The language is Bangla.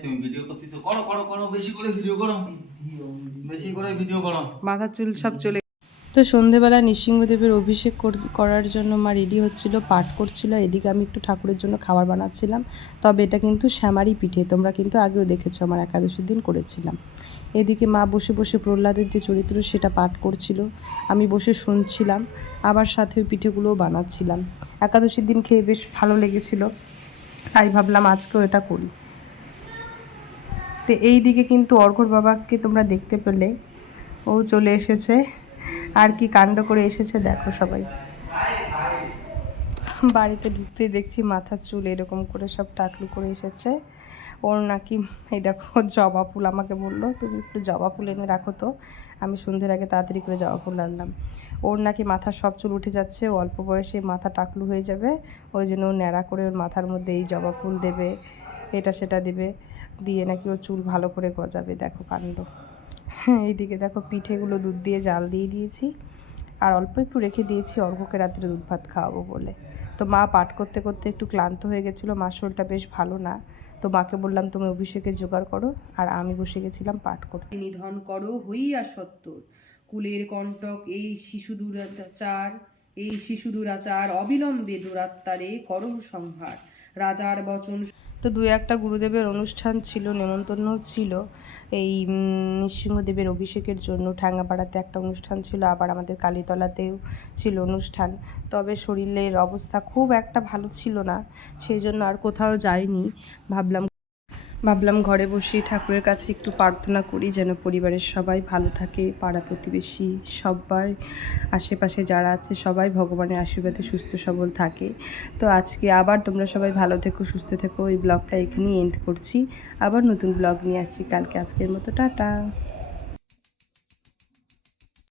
তুমি ভিডিও করতেছো, করো করো করো, বেশি করে ভিডিও করো, বেশি করে ভিডিও করো। মাথার চুল সব চলে। তো সন্ধেবেলা নৃসিংহদেবের অভিষেক করার জন্য মা রেডি হচ্ছিল, পাঠ করছিল, আর এদিকে আমি একটু ঠাকুরের জন্য খাবার বানাচ্ছিলাম। তবে এটা কিন্তু শ্যামারি পিঠে, তোমরা কিন্তু আগেও দেখেছো আমার একাদশীর দিন করেছিলাম। এদিকে মা বসে বসে প্রহ্লাদের যে চরিত্র সেটা পাঠ করছিল, আমি বসে শুনছিলাম, আবার সাথে পিঠেগুলোও বানাচ্ছিলাম। একাদশীর দিন খেয়ে বেশ ভালো লেগেছিল, তাই ভাবলাম আজকেও এটা করি। তো এই দিকে কিন্তু অর্ঘ্যর বাবাকে তোমরা দেখতে পেলে, ও চলে এসেছে, আর কি কাণ্ড করে এসেছে দেখো সবাই। বাড়িতে ঢুকতেই দেখছি মাথার চুল এরকম করে সব টাকলু করে এসেছে। ওর নাকি এই দেখো জবা ফুল, আমাকে বললো তুমি একটু জবা ফুল এনে রাখো, তো আমি সন্ধ্যের আগে তাড়াতাড়ি করে জবা ফুল আনলাম। ওর নাকি মাথার সব চুল উঠে যাচ্ছে, ও অল্প বয়সে মাথা টাকলু হয়ে যাবে, ওই জন্য ও ন্যাড়া করে ওর মাথার মধ্যে এই জবা ফুল দেবে, এটা সেটা দেবে, দিয়ে নাকি ওর চুল ভালো করে গজাবে। দেখো কাণ্ড। এইদিকে দেখো পিঠেগুলো দুধ দিয়ে জাল দিয়ে দিয়েছি, আর অল্প একটু রেখে দিয়েছি অর্ঘ্যকে রাত্রে দুধ ভাত খাওয়াবো বলে। তো মা পাঠ করতে করতে একটু ক্লান্ত হয়ে গেছিলো, মার শরীরটা বেশ ভালো না। তো মাকে বললাম তুমি অভিষেকের জোগাড় করো, আর আমি বসে গেছিলাম পাঠ করতে। নিধন করো হইয়া সত্তর, কুলের কণ্টক এই শিশু দুরাচার, এই শিশু দুরাচার অবিলম্বে দুরাত্মারে করহ সংহার, রাজার বচন। তো দু একটা গুরুদেবের অনুষ্ঠান ছিল, নেমন্তন্নও ছিল। এই নৃসিংহদেবের অভিষেকের জন্য ঠ্যাঙ্গাপাড়াতে একটা অনুষ্ঠান ছিল, আবার আমাদের কালীতলাতেও ছিল অনুষ্ঠান। তবে শরীরের অবস্থা খুব একটা ভালো ছিল না, সেই জন্য আর কোথাও যাইনি। ভাবলাম ঘরে বসেই ঠাকুরের কাছে একটু প্রার্থনা করি যেন পরিবারের সবাই ভালো থাকে, পাড়া প্রতিবেশী সবাই, আশেপাশে যারা আছে সবাই ভগবানের আশীর্বাদে সুস্থ সবল থাকে। তো আজকে আবার তোমরা সবাই ভালো থেকো, সুস্থ থেকো। এই ব্লগটা এখানেই এন্ড করছি, আবার নতুন ব্লগ নিয়ে আসছি কালকে। আজকের মতো টাটা।